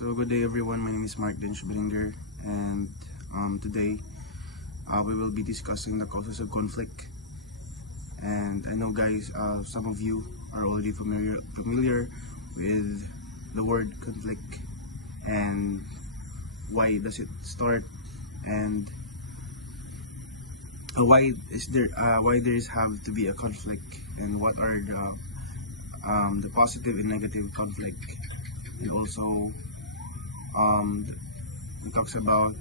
So good day everyone, my name is Mark Denschbringer, and today we will be discussing the causes of conflict. And I know guys, some of you are already familiar with the word conflict and why does it start, and why there is have to be a conflict, and what are the positive and negative conflict. It also it talks about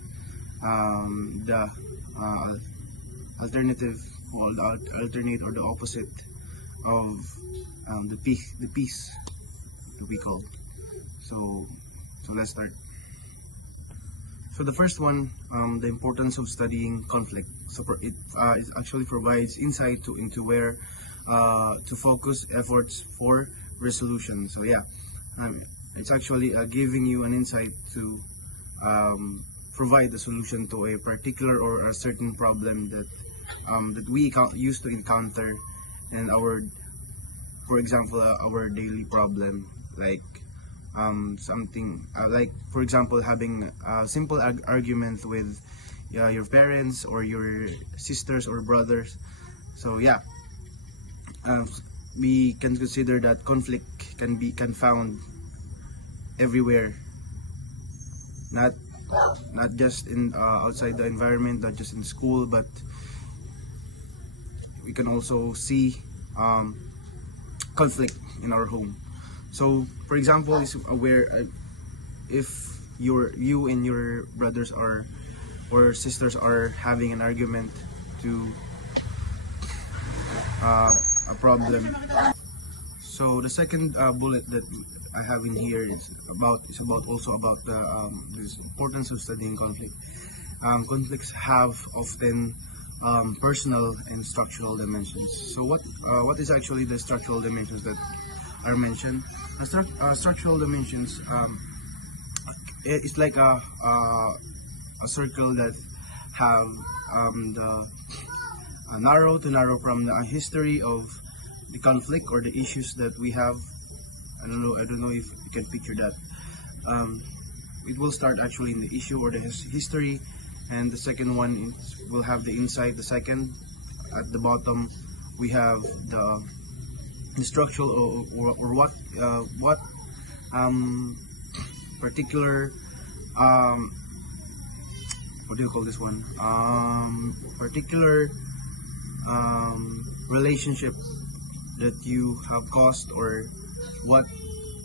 the alternative, or the alternate or the opposite of the peace that we call. So let's start. So the first one, the importance of studying conflict. So it actually provides insight into where to focus efforts for resolution. So yeah, it's actually giving you an insight to provide a solution to a particular or a certain problem that we used to encounter in our, for example, our daily problem, like something like, for example, having a simple argument with your parents or your sisters or brothers. So yeah, we can consider that conflict can found everywhere, not just in outside the environment, not just in school, but we can also see conflict in our home. So for example, is aware if you and your brothers or sisters are having an argument to a problem. So the second bullet that I have in here is about also about the this importance of studying conflict. Conflicts have often personal and structural dimensions. So what is actually the structural dimensions that are mentioned? Structural dimensions, it's like a circle that have the narrow from the history of the conflict or the issues that we have. I don't know if you can picture that. It will start actually in the issue or the history, and the second one will have the insight. The second, at the bottom, we have the structural or what particular what do you call this one? Particular relationship that you have caused, or what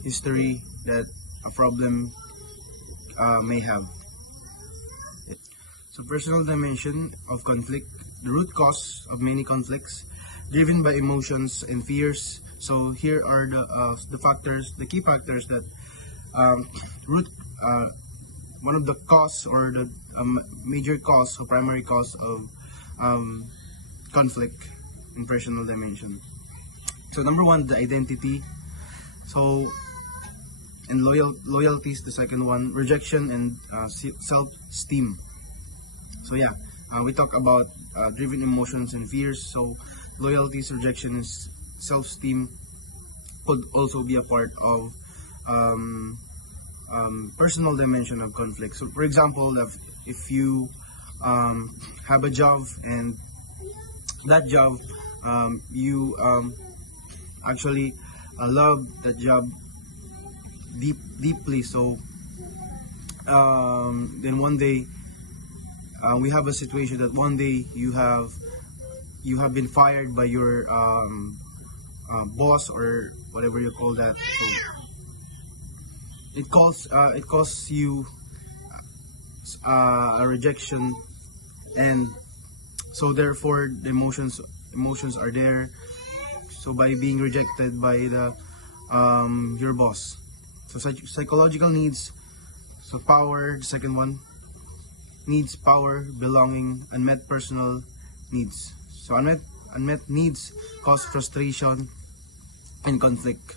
history that a problem may have. So personal dimension of conflict, the root cause of many conflicts, driven by emotions and fears. So here are the factors, the key factors that one of the cause, or the major cause or primary cause of conflict in personal dimension. So number one, the identity. So, and loyalties, the second one, rejection and self-esteem. So yeah, we talk about driven emotions and fears. So loyalties, rejection, and self-esteem could also be a part of personal dimension of conflict. So for example, if you have a job, and that job you actually love that job deeply. So then one day we have a situation that one day you have been fired by your boss, or whatever you call that. So it costs you a rejection, and so therefore the emotions are there. So by being rejected by your boss, so psychological needs. So power, the second one, needs power, belonging, unmet personal needs. So unmet needs cause frustration and conflict.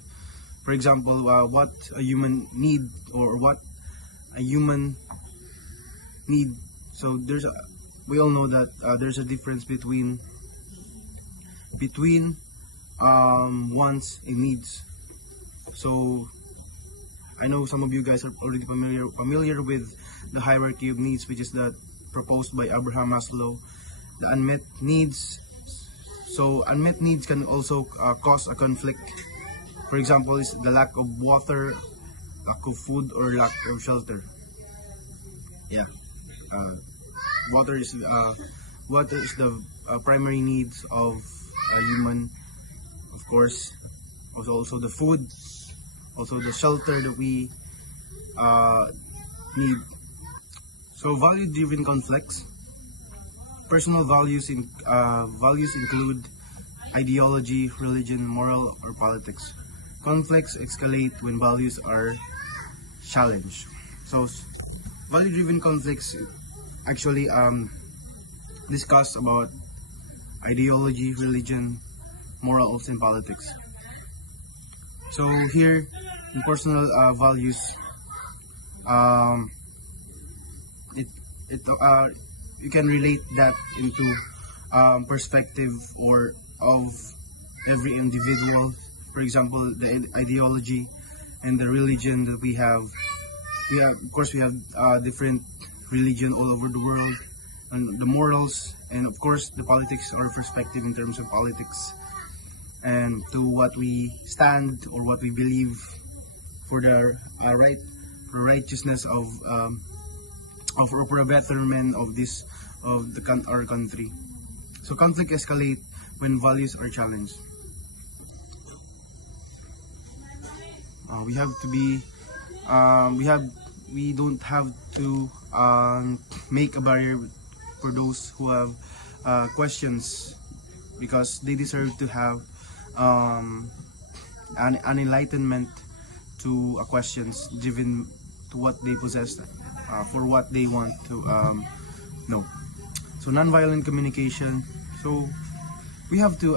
For example, what a human need, or what a human need. So we all know that there's a difference between wants and needs. So I know some of you guys are already familiar with the hierarchy of needs, which is that proposed by Abraham Maslow, the unmet needs. So unmet needs can also cause a conflict. For example, is the lack of water, lack of food, or lack of shelter. Yeah, uh, water is the primary needs of a human, of course. Also the food, also the shelter that we need. So value-driven conflicts. Personal values include ideology, religion, moral, or politics. Conflicts escalate when values are challenged. So value-driven conflicts actually discuss about ideology, religion, morals, and politics. So here, in personal values, um, it you can relate that into perspective or of every individual. For example, the ideology and the religion that we have. Of course, we have different religion all over the world, and the morals, and of course, the politics or perspective in terms of politics, and to what we stand or what we believe for the righteousness of for a betterment of our country. So conflict escalate when values are challenged. We have to be we don't have to make a barrier for those who have questions, because they deserve to have an enlightenment to questions given to what they possess, for what they want to know. So nonviolent communication. So we have to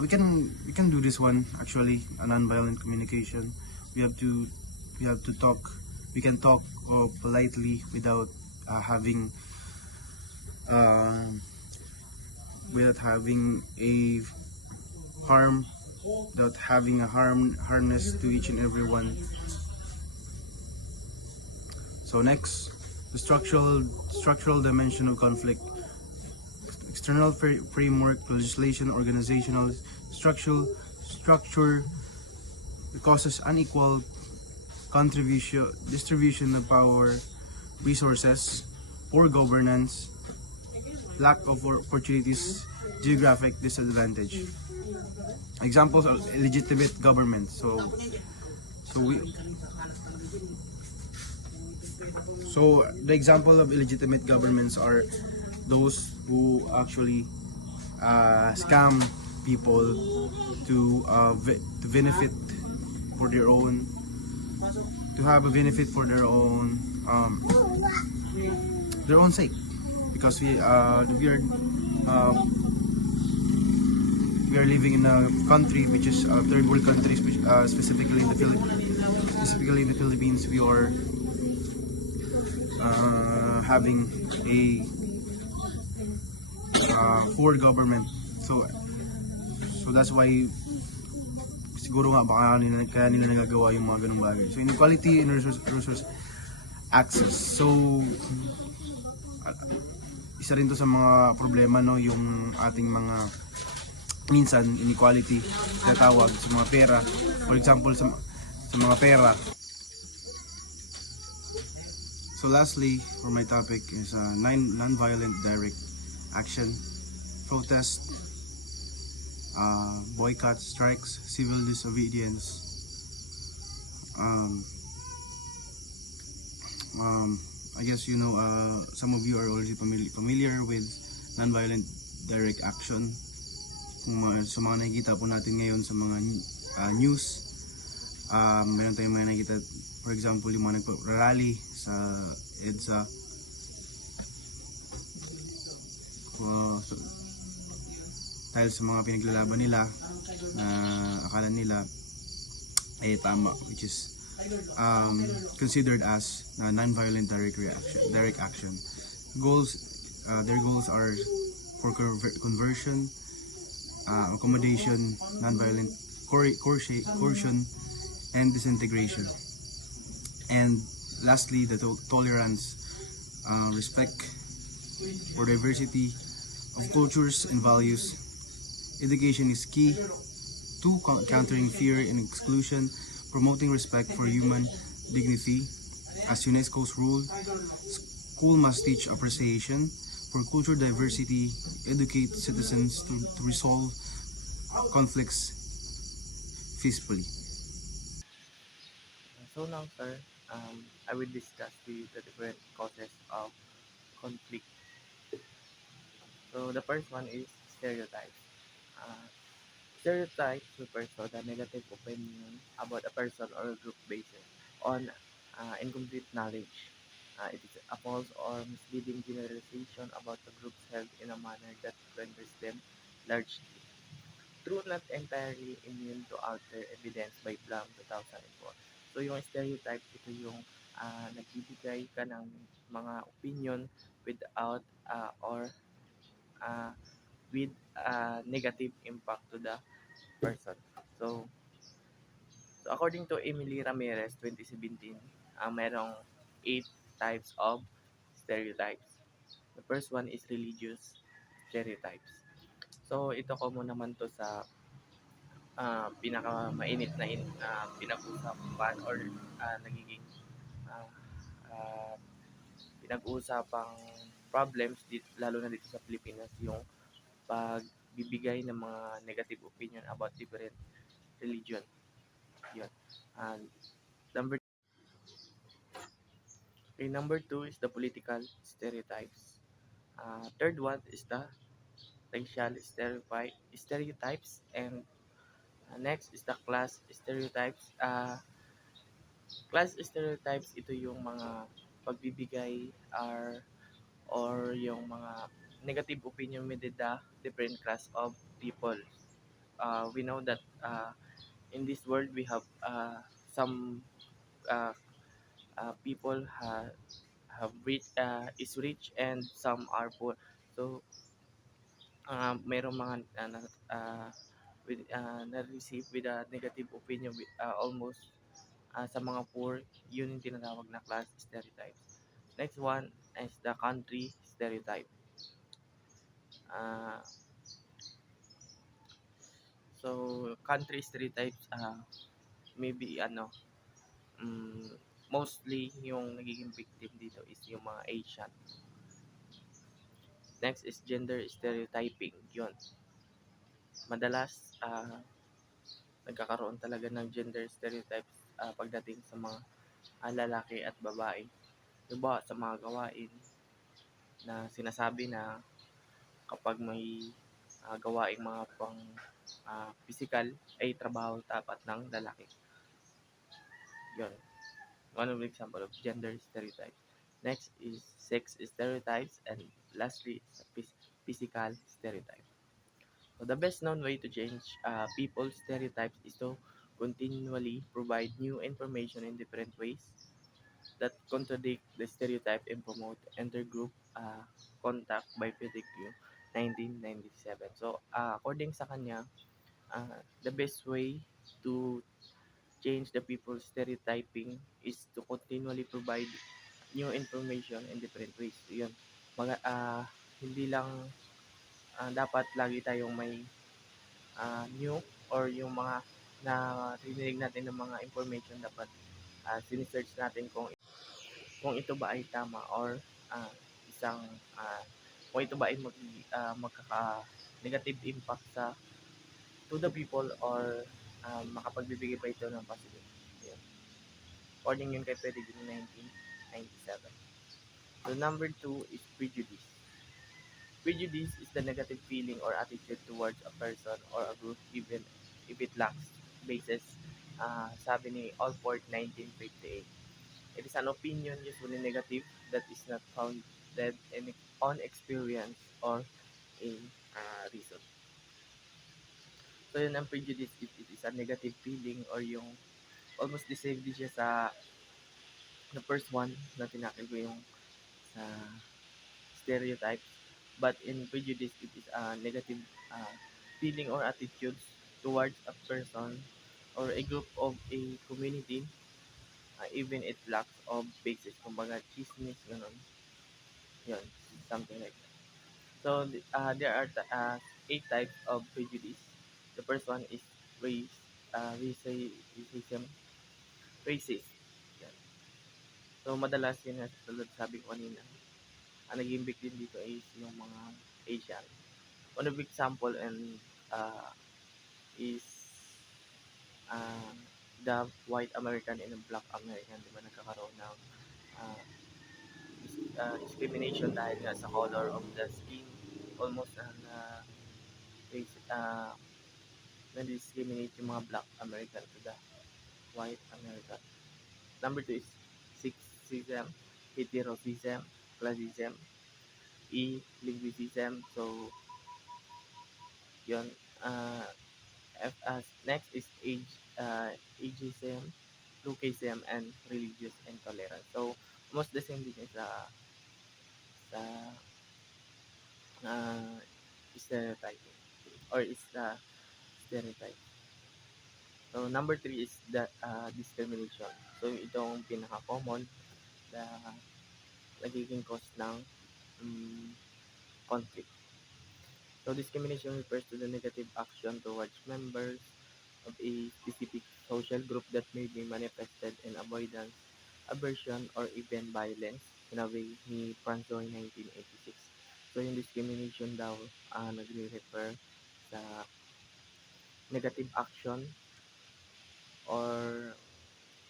we can do this one actually, a nonviolent communication. We have to talk. We can talk politely without having a harm, without having a harmness to each and everyone. So next, the structural dimension of conflict. External framework, legislation, organizational structure that causes unequal distribution of power, resources, poor governance, lack of opportunities, geographic disadvantage. Examples of illegitimate government. So the example of illegitimate governments are those who actually scam people to benefit for their own, to have a benefit for their own sake, because we are living in a country which is a third world country, specifically in the Philippines. We are having a poor government. So that's why siguro nga baka kaya nila nagagawa yung mga ganung bagay. So inequality in resource access. So isa rin to sa mga problema, no, yung ating mga minsan inequality na tawag sa mga pera. For example, sa mga pera. So lastly, for my topic is non-violent direct action, protest, boycott, strikes, civil disobedience. I guess you know, some of you are already familiar with non-violent direct action. Sa mga nakikita po natin ngayon sa mga news, meron tayong mga nakikita, for example, yung mga nagpo-rally sa EDSA. Dahil sa mga pinaglalaban nila na akala nila ay tama, which is considered as non-violent direct action. Their goals are for conversion, accommodation, non-violent coercion, and disintegration. And lastly, the tolerance, respect for diversity of cultures and values. Education is key to countering fear and exclusion, promoting respect for human dignity. As UNESCO's rule, school must teach appreciation for cultural diversity, educate citizens to resolve conflicts peacefully. So now, sir, I will discuss the different causes of conflict. So the first one is stereotypes. Uh, Stereotypes refers to the negative opinion about a person or a group based on incomplete knowledge. It is a false or misleading generalization about the groups held in a manner that renders them largely true, not entirely immune to outer evidence by Blum 2004. So yung stereotype, ito yung nagbibigay ka ng mga opinion without or uh, with negative impact to the person. So, so according to Emily Ramirez 2017, merong 8 types of stereotypes. The first one is religious stereotypes. So ito common naman to sa pinakamainit na pinag-usapan or nagiging ah, ah, pinag-usapang problems lalo na dito sa Pilipinas yung pagbibigay ng mga negative opinion about different religion. Yun. And number number two is the political stereotypes. Third one is the racial stereotypes, and next is the class stereotypes. Class stereotypes, ito yung mga pagbibigay or yung mga negative opinion with the different class of people. We know that in this world we have some uh, people have rich is rich and some are poor. So mayroong mga na-receive with a negative opinion with, almost sa mga poor, yun yung tinatawag na class stereotypes. Next one is the country stereotype. Uh, so country stereotypes maybe um, mostly yung nagiging victim dito is yung mga Asian. Next is gender stereotyping. Yun. Madalas nagkakaroon talaga ng gender stereotypes pagdating sa mga lalaki at babae. Diba sa mga gawain na sinasabi na kapag may gawaing mga pang physical ay trabaho dapat ng lalaki. Yun. One of the example of gender stereotypes. Next is sex stereotypes, and lastly physical stereotypes. So the best known way to change people's stereotypes is to continually provide new information in different ways that contradict the stereotype and promote intergroup contact by Pettigrew 1997. So according sa kanya, the best way to change the people's stereotyping is to continually provide new information in different ways. Yun. Hindi lang dapat lagi tayong may new or yung mga na rinig natin ng mga information dapat sinesearch natin kung ito ba ay tama or isang kung ito ba ay magkaka negative impact to the people or makapagbibigay pa ito ng positive. Yun. According yun kay Pedigree 1997. So number two is prejudice. Prejudice is the negative feeling or attitude towards a person or a group even if it lacks basis, sabi ni Alport 1958. It is an opinion usually negative that is not founded on experience or in reason. So yun ang prejudice, it is a negative feeling or yung almost the same din siya sa the first one na tinakil ko yung sa stereotype. But in prejudice, it is a negative feeling or attitudes towards a person or a group of a community, even it lacks of basis, kumbaga chismis, ganun, yun, something like that. So, there are eight types of prejudice. The first one is race, racism, racist. Yan. So, madalas yun nga, tulad sabi ko kanina, ang naging victim dito is yung mga Asian. One of example and is uh, the white American and the black American, di ba, nagkakaroon ng uh, discrimination dahil nga sa color of the skin, almost race, na-discriminate yung mga black American to the white American. Number two is sexism, heterocism, classism, linguicism. So, yun. Next is ageism, lookism, and religious intolerance. So, almost the same din sa uh, stereotyping or is the stereotype. So, number three is the discrimination. So, itong pinaka-common na nagiging cause ng conflict. So, discrimination refers to the negative action towards members of a specific social group that may be manifested in avoidance, aversion, or even violence in a way ni Francois 1986. So, yung discrimination daw nagre-refer sa negative action or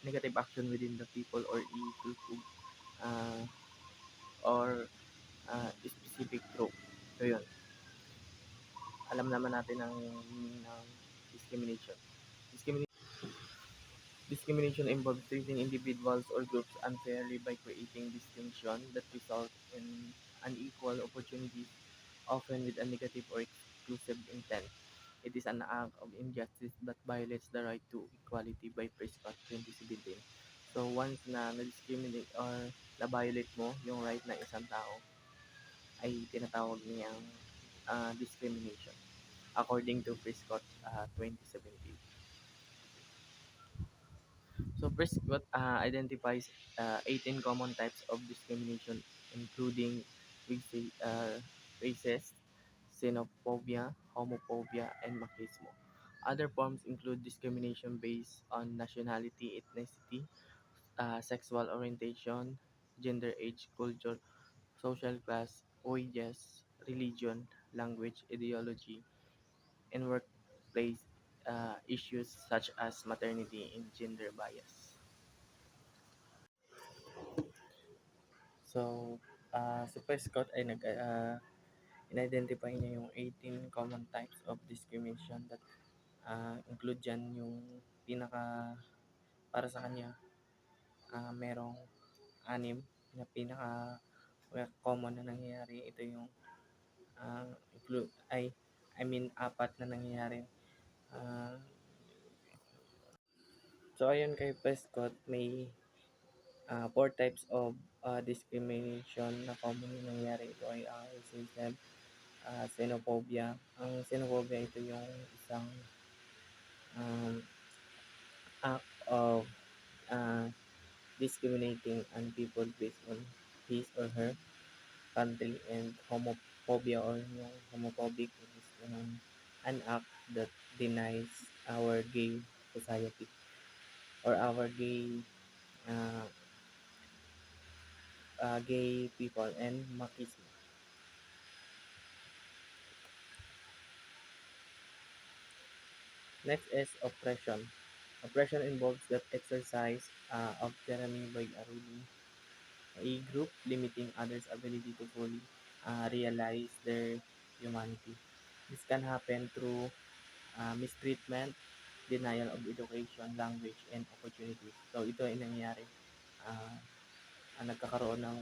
negative action within the people or a group uh, or specific group. So, yun. Alam naman natin ang meaning ng discrimination. Discrimination involves treating individuals or groups unfairly by creating distinction that result in unequal opportunities, often with a negative or exclusive intent. It is an act of injustice that violates the right to equality by Prescott 2017. So once na na-discriminate or na-violate mo yung right ng isang tao, ay tinatawag niyang discrimination according to Prescott 2017. So Prescott identifies 18 common types of discrimination, including racist, xenophobia, homophobia, and machismo. Other forms include discrimination based on nationality, ethnicity, sexual orientation, gender, age, culture, social class, wages, religion, language, ideology, and workplace issues such as maternity and gender bias. So, si Prescott ay in-identify niya yung 18 common types of discrimination that include dyan yung pinaka, para sa kanya, merong anim na pinaka common na nangyayari. Ito yung apat na nangyayari. So, ayun kay Prescott, may 4 types of discrimination na common na nangyayari. Ito ay racism, xenophobia. Ang xenophobia, ito yung isang act of discriminating on people based on his or her country, and homophobia or yung homophobic is an act that denies our gay society or our gay people, and machismo. Next is oppression. Oppression involves the exercise of tyranny by a group, limiting others' ability to fully realize their humanity. This can happen through mistreatment, denial of education, language, and opportunities. So ito ay nangyayari. Nagkakaroon ng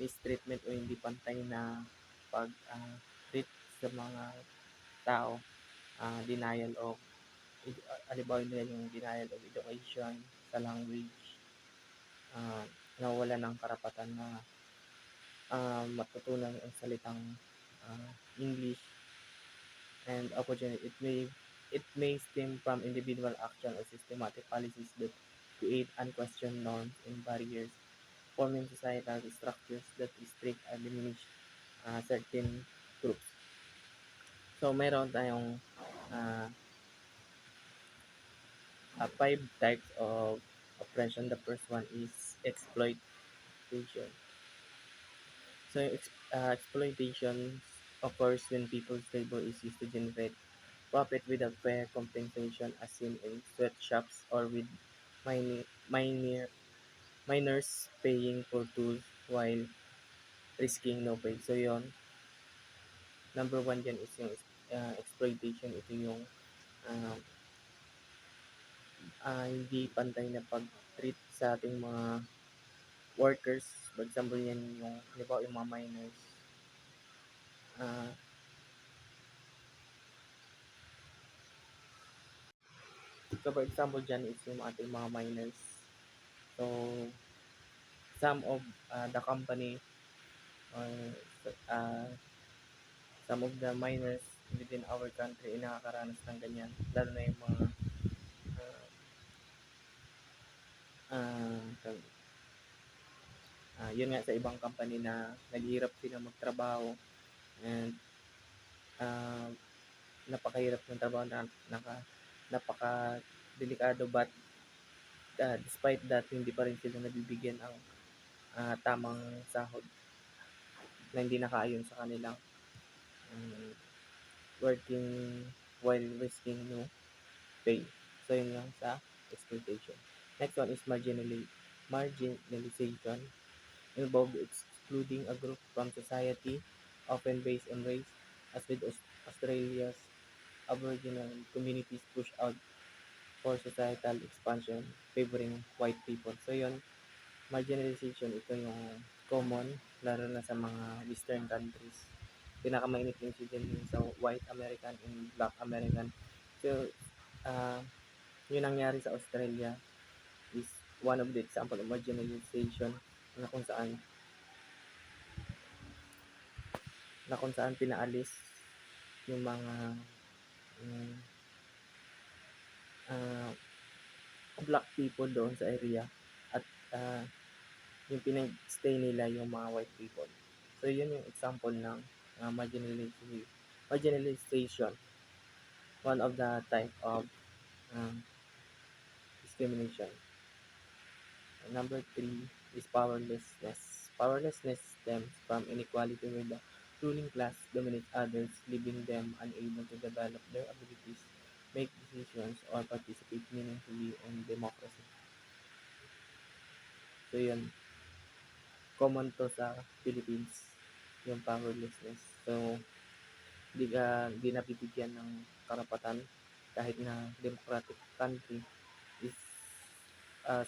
mistreatment o hindi pantay na pag-treat sa mga tao, denial of halimbawa nila yung denial of education, sa language, nawala ng karapatan na matutunan ang salitang English, and opportunity. it may stem from individual action or systematic policies that create unquestioned norms and barriers, forming societal structures that restrict and diminish certain groups. So, meron tayong uh, five types of oppression. The first one is exploitation. So, exploitation occurs when people's labor is used to generate profit without fair compensation, as seen in sweatshops or with minor, miners paying for tools while risking no pay. So, yon number one dyan is yung exploitation. Ito yung uh, hindi pantay na pag-treat sa ating mga workers. For example, yan yung, di ba, yung mga miners. Uh, so, for example, dyan is yung ating mga miners. So, some of the company or uh, some of the miners within our country ay nakakaranas ng ganyan. Lalo na yung mga uh, uh, yun nga sa ibang company na naghihirap sila magtrabaho and uh, napakahirap ng trabaho na napaka delikado, but despite that hindi pa rin sila nabibigyan ang tamang sahod na hindi nakaayon sa kanilang um, working while risking no pay. So yun lang sa exploitation. Next one is marginalization, involved excluding a group from society, often based on race, as with Australia's Aboriginal communities push out for societal expansion, favoring white people. So yun, marginalization, ito yung common, lalo na sa mga western countries. Pinakamainit yung dyan yung sa white American and black American. So, yun nangyari sa Australia is one of the example of marginalization na kung saan pinaalis yung mga um, uh, black people doon sa area at yung pinag-stay nila yung mga white people. So yun yung example ng marginalization, one of the type of um, discrimination. Number three is powerlessness. Powerlessness stems from inequality where the ruling class dominates others, leaving them unable to develop their abilities, make decisions, or participate meaningfully in democracy. So yun, common to sa Philippines, yung powerlessness. So, di nabibigyan ng karapatan kahit na democratic country is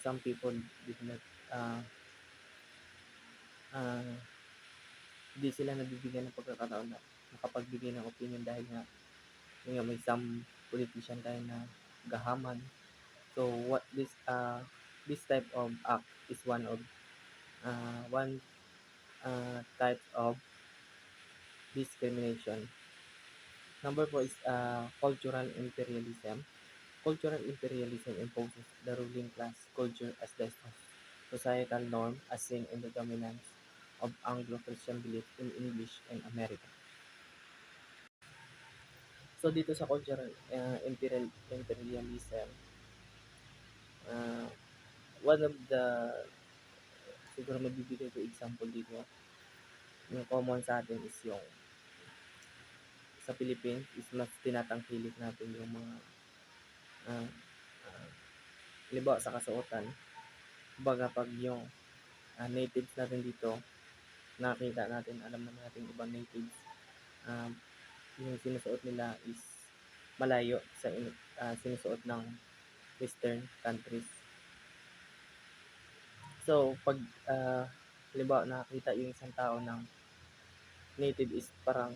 some people did not uh, uh, di sila nabibigyan ng pagkakataon na makapagbigay ng opinion dahil nga may some politician tayo na gahaman. So what this type of act is one type of discrimination. Number 4 is cultural imperialism. Cultural imperialism imposes the ruling class culture as the societal norm, as seen in the dominance of Anglo-Christian belief in English and America. So dito sa cultural imperialism, one of the siguro mabibigay ko example dito, yung common sa atin is yung sa Philippines is mas tinatangkilik natin yung mga uh, halimbawa sa kasuotan. Kumbaga pag yung natives natin dito, nakita natin, alam naman natin ibang natives, yung sinusuot nila is malayo sa sinusuot ng western countries. So pag halimbawa nakita yung isang tao ng native is parang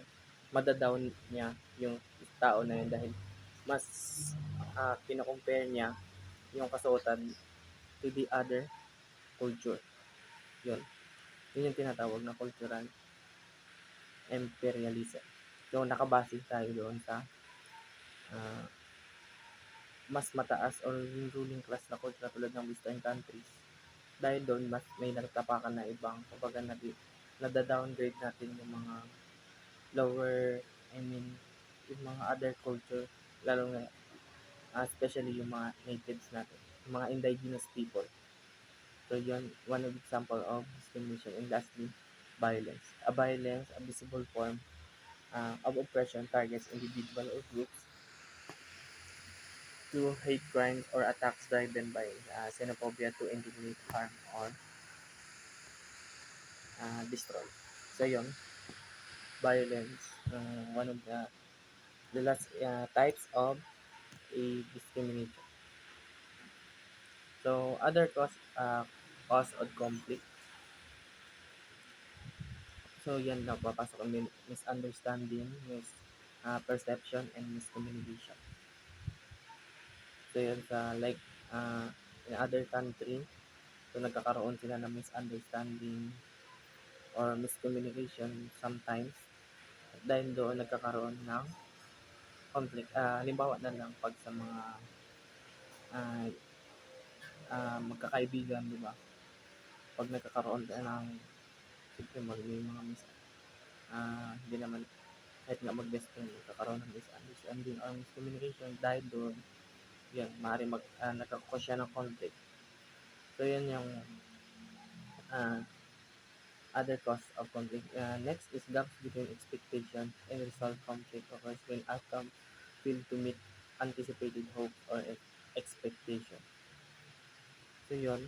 madadown niya yung tao na yun dahil mas kino-compare niya yung kasuotan to the other culture. Yun yung tinatawag na cultural imperialism. So nakabase tayo doon sa mas mataas or yung ruling class na culture tulad ng western countries. Dahil doon, mas may nagtapakan na ibang, kumbaga nada-downgrade natin yung mga lower, I mean, yung mga other culture, lalo na, especially yung mga natives natin, yung mga indigenous people. So yun, one of example of discrimination. And lastly, violence. A violence, a visible form of oppression targets individual or groups through hate crimes or attacks driven by xenophobia to intimidate, harm, or destroy. So yun, violence, one of the last types of a discrimination. So other cause of conflict. So yan daw, papasok ang misunderstanding, perception, and miscommunication. So yan sa like in other country, so nagkakaroon sila ng misunderstanding or miscommunication sometimes dahil doon nagkakaroon ng conflict. Halimbawa na lang pag sa mga ah, magkakaibigan, di ba? Pag nagkakaroon ka ng, siyempre may mga hindi naman, kahit nga mag-best friend, nagkakaroon ng misunderstanding or miscommunication dahil doon, yan, maaaring nagkakos siya ng conflict. So, yan yung other cause of conflict. Next is gaps between expectation and resolved conflict occurs when outcomes fail to meet anticipated hope or expectation. So, yun,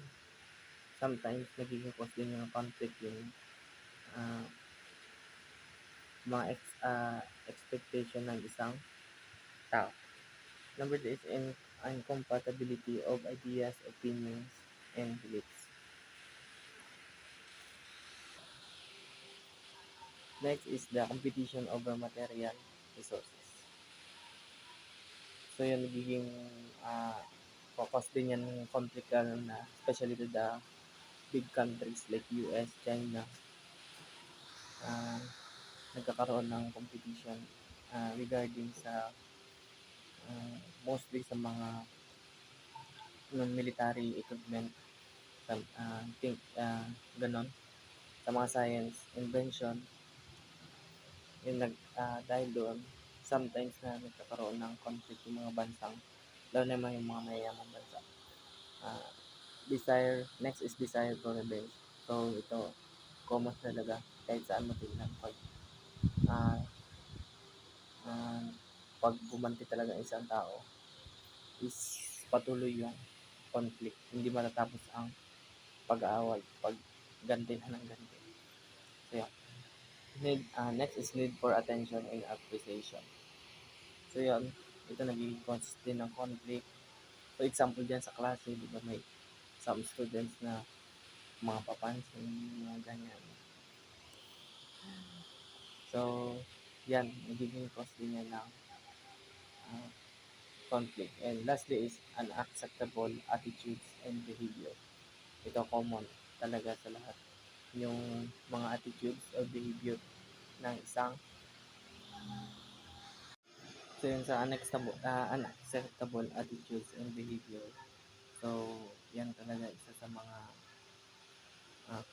sometimes nagiging cause din yung conflict yung uh, mga expectation ng isang tao. Number 2 is incompatibility of ideas, opinions, and beliefs. Next is the competition over material resources. So yan nagiging focus din yan ng conflict na especially to the big countries like US, China. Nagkakaroon ng competition regarding sa mostly sa mga non-military equipment, think ganon, sa mga science, invention, yung dahil doon, sometimes na nagkakaroon ng conflict yung mga bansang, lalo naman yung mga mayayamang bansa. Next is desire for revenge. So, ito, common talaga, kahit saan mo tingnan, pag bumanti talaga isang tao, is patuloy yung conflict. Hindi matatapos ang pag-aaway, pag ganti na ng ganti. So, yeah. Next is need for attention and appreciation. So, yun. Ito nagiging cause din ng conflict. So, example dyan sa klase, di ba may some students na mga papansin, mga ganyan. So, yan. Nagiging cause din yan ng conflict. And lastly is unacceptable attitudes and behavior. Ito common talaga sa lahat. Yung mga attitudes or behavior ng isang so yun sa unacceptable attitudes and behavior. So, yan talaga isa sa mga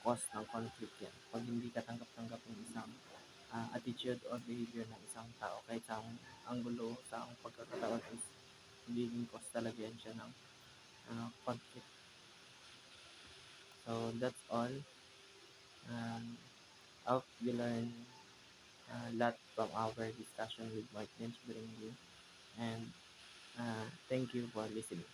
cause ng conflict yan. Pag hindi ka tanggap-tanggap ng isang attitude or behavior ng isang tao, kahit sa anggulo, sa pagkakataon is magiging cause talaga yan siya ng conflict. So, that's all. I hope you learn a lot from our discussion with Mark Lynch Berengli. And thank you for listening.